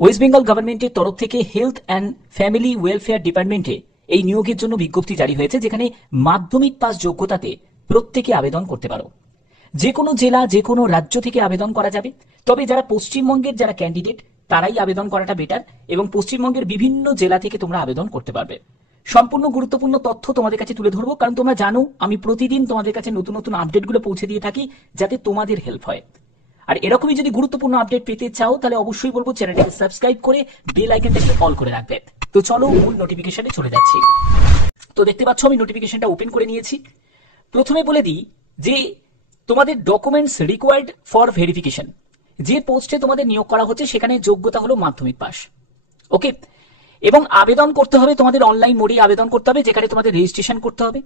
West Bengal গভর্নমেন্টের তরফ থেকে হেলথ অ্যান্ড ফ্যামিলি ওয়েলফেয়ার ডিপার্টমেন্টে এই নিয়োগের জন্য বিজ্ঞপ্তি জারি হয়েছে, যেখানে মাধ্যমিক পাস যোগ্যতাতে প্রত্যেকে আবেদন করতে পারো। যে কোনো জেলা, যে কোনো রাজ্য থেকে আবেদন করা যাবে। তবে যারা পশ্চিমবঙ্গের যারা ক্যান্ডিডেট তারাই আবেদন করাটা বেটার, এবং পশ্চিমবঙ্গের বিভিন্ন জেলা থেকে তোমরা আবেদন করতে পারবে। সম্পূর্ণ গুরুত্বপূর্ণ তথ্য তোমাদের কাছে তুলে ধরবো, কারণ তোমরা জানো আমি প্রতিদিন তোমাদের কাছে নতুন নতুন আপডেটগুলো পৌঁছে দিয়ে থাকি, যাতে তোমাদের হেল্প হয়। আর এরকমই যদি গুরুত্বপূর্ণ আপডেট পেতে চাও তাহলে অবশ্যই বলবো চ্যানেলটাকে সাবস্ক্রাইব করে বেল আইকনটাকে অল করে রাখবে। তো চলো মূল নোটিফিকেশনে চলে যাচ্ছি। তো দেখতে পাচ্ছ আমি নোটিফিকেশনটা ওপেন করে নিয়েছি। প্রথমে বলে দিই যে তোমাদের ডকুমেন্টস রিকোয়ার্ড ফর ভেরিফিকেশন, যে পোস্টে তোমাদের নিয়োগ করা হচ্ছে সেখানে যোগ্যতা হলো মাধ্যমিক পাস। ওকে, এবং আবেদন করতে হবে তোমাদের অনলাইন মোডে আবেদন করতে হবে, যেখানে তোমাদের রেজিস্ট্রেশন করতে হবে।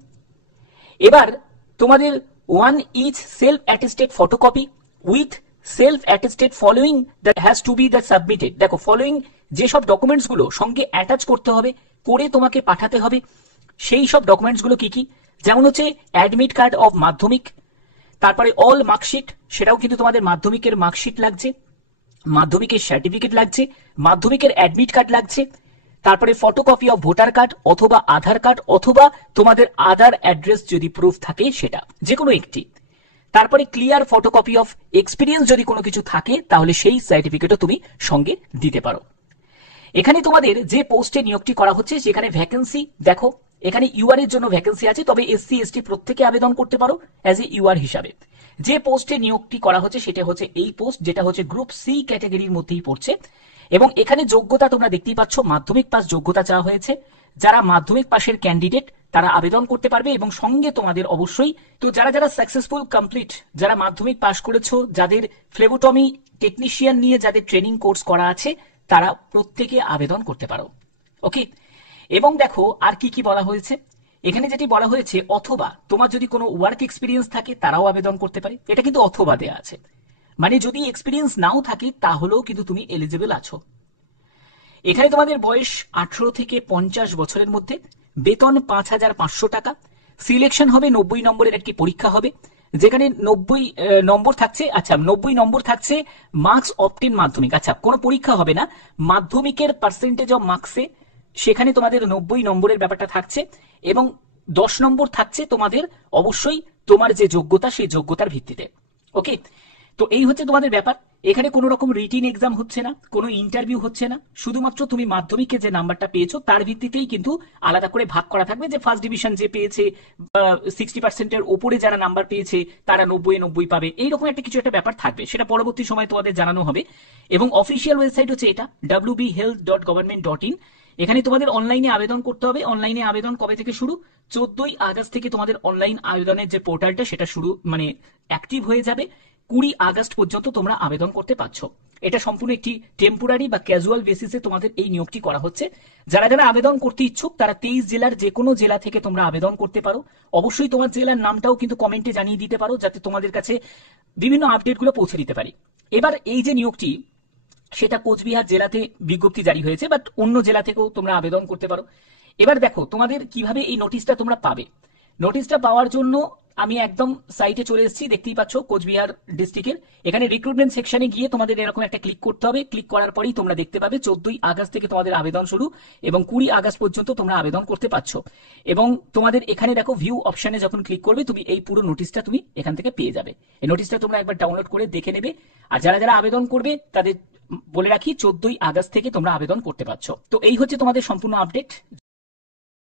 এবার তোমাদের one each self attested photocopy with self attested following that has to be that submitted. দেখো ফলোইং যেসব ডকুমেন্টস গুলো সঙ্গে অ্যাটাচ করতে হবে, করে তোমাকে পাঠাতে হবে, সেই সব ডকুমেন্টস গুলো কি কি, যেমন হচ্ছে অ্যাডমিট কার্ড অফ মাধ্যমিক, তারপরে অল মার্কশিট, সেটাও কিন্তু তোমাদের মাধ্যমিকের মার্কশিট লাগছে, মাধ্যমিকের সার্টিফিকেট লাগছে, মাধ্যমিকের অ্যাডমিট কার্ড লাগছে, তারপরে ফটোকপি অফ ভোটার কার্ড অথবা আধার কার্ড, অথবা তোমাদের আধার অ্যাড্রেস যদি প্রুফ থাকে সেটা যে কোনো একটি, তারপরে ক্লিয়ার ফটোকপি অফ এক্সপিরিয়েন্স যদি কোনো কিছু থাকে তাহলে সেই সার্টিফিকেটও তুমি সঙ্গে দিতে পারো। এখানে তোমাদের যে পোস্টে নিয়োগটি করা হচ্ছে সেখানে ভ্যাকেন্সি দেখো, এখানে ইউআর এর জন্য ভ্যাকেন্সি আছে, তবে এসসি এসটি প্রত্যেকে আবেদন করতে পারো অ্যাজ এ ইউআর হিসাবে। যে পোস্টে নিয়োগটি করা হচ্ছে সেটা হচ্ছে এই পোস্ট, যেটা হচ্ছে গ্রুপ সি ক্যাটাগরির মধ্যেই পড়ছে। এবং এখানে যোগ্যতা তোমরা দেখতেই পাচ্ছ, মাধ্যমিক পাস যোগ্যতা চাওয়া হয়েছে। যারা মাধ্যমিক পাশের ক্যান্ডিডেট তারা আবেদন করতে পারবে, এবং সঙ্গে তোমাদের অবশ্যই তো যারা যারা সাকসেসফুল কমপ্লিট, যারা মাধ্যমিক পাস করেছো, যাদের ফ্লেবোটমি টেকনিশিয়ান নিয়ে যাদের ট্রেনিং কোর্স করা আছে, তারা প্রত্যেকে আবেদন করতে পারো। ওকে, এবং দেখো আর কি কি বলা হয়েছে এখানে, যেটি বলা হয়েছে অথবা তোমার যদি কোনো ওয়ার্ক এক্সপিরিয়েন্স থাকে তারাও আবেদন করতে পারে। এটা কিন্তু অথবা দেয়া আছে, মানে যদি এক্সপিরিয়েন্স নাও থাকে তাহলেও কিন্তু তুমি এলিজিবল আছো। এখানে তোমাদের বয়স 18 থেকে 50 বছরের মধ্যে, বেতন 5,500 টাকা, সিলেকশন হবে 90 নম্বরের একটি পরীক্ষা হবে, যেখানে 90 নম্বর থাকছে। আচ্ছা, 90 নম্বর থাকছে মার্কস অবটেন মাধ্যমিক। আচ্ছা, কোনো পরীক্ষা হবে না, মাধ্যমিকের পার্সেন্টেজ অফ মার্কসে সেখানে তোমাদের 90 নম্বরের ব্যাপারটা থাকছে, এবং 10 নম্বর থাকছে তোমাদের অবশ্যই তোমার যে যোগ্যতা সেই যোগ্যতার ভিত্তিতে। ওকে, তো এই হচ্ছে তোমাদের ব্যাপার। এখানে কোনো রকম রিটিন এক্সাম হচ্ছে না, কোনো ইন্টারভিউ হচ্ছে না, শুধুমাত্র তুমি মাধ্যমিকে যে নাম্বারটা পেয়েছো তার ভিত্তিতেই কিন্তু আলাদা করে ভাগ করা থাকবে, যে ফার্স্ট ডিভিশন যে পেয়েছে 60%-এর উপরে যারা নাম্বার পেয়েছে তারা 90 পাবে, এইরকম একটা কিছু একটা ব্যাপার থাকবে, সেটা পরবর্তী সময় তোমাদের জানানো হবে। এবং অফিসিয়াল ওয়েবসাইট হচ্ছে এটা wbhealth.government.in। এখানে তোমাদের অনলাইনে আবেদন করতে হবে। অনলাইনে আবেদন কবে থেকে শুরু? 14ই আগস্ট থেকে তোমাদের অনলাইন আবেদনের যে পোর্টালটা সেটা শুরু, মানে অ্যাক্টিভ হয়ে যাবে। 20 আগস্ট পর্যন্ত তোমরা আবেদন করতে পারছো। এটা সম্পূর্ণ একটি টেম্পোরারি বা ক্যাজুয়াল বেসিসে তোমাদের এই নিয়োগটি করা হচ্ছে। যারা যারা আবেদন করতে ইচ্ছুক তারা 23 জেলার যে কোনো জেলা থেকে তোমরা আবেদন করতে পারো। অবশ্যই তোমার জেলার নামটাও কিন্তু কমেন্টে জানিয়ে দিতে পারো, যাতে তোমাদের কাছে বিভিন্ন আপডেটগুলো পৌঁছে দিতে পারি। এবার এই যে নিয়োগটি, সেটা কোচবিহার জেলাতে বিজ্ঞপ্তি জারি হয়েছে, বাট অন্য জেলা থেকেও তোমরা আবেদন করতে পারো। এবার দেখো তোমাদের কিভাবে এই নোটিশটা তোমরা পাবে। নোটিশটা পাওয়ার জন্য আমি একদম সাইটে চলে এসেছি, দেখতেই পাচ্ছ কোচবিহার ডিস্ট্রিক্টের। এখানে রিক্রুটমেন্ট সেকশনে গিয়ে তোমাদের এরকম একটা ক্লিক করতে হবে। ক্লিক করার পরেই তোমরা দেখতে পাবে 14ই আগস্ট থেকে তোমাদের আবেদন শুরু, এবং 20 আগস্ট পর্যন্ত তোমরা আবেদন করতে পারছো। এবং তোমাদের এখানে দেখো ভিউ অপশনে যখন ক্লিক করবে তুমি এই পুরো নোটিশটা তুমি এখান থেকে পেয়ে যাবে। এই নোটিশটা তোমরা একবার ডাউনলোড করে দেখে নেবে। আর যারা যারা আবেদন করবে তাদের বলে রাখি 14ই আগস্ট থেকে তোমরা আবেদন করতে পারছো। তো এই হচ্ছে তোমাদের সম্পূর্ণ আপডেট।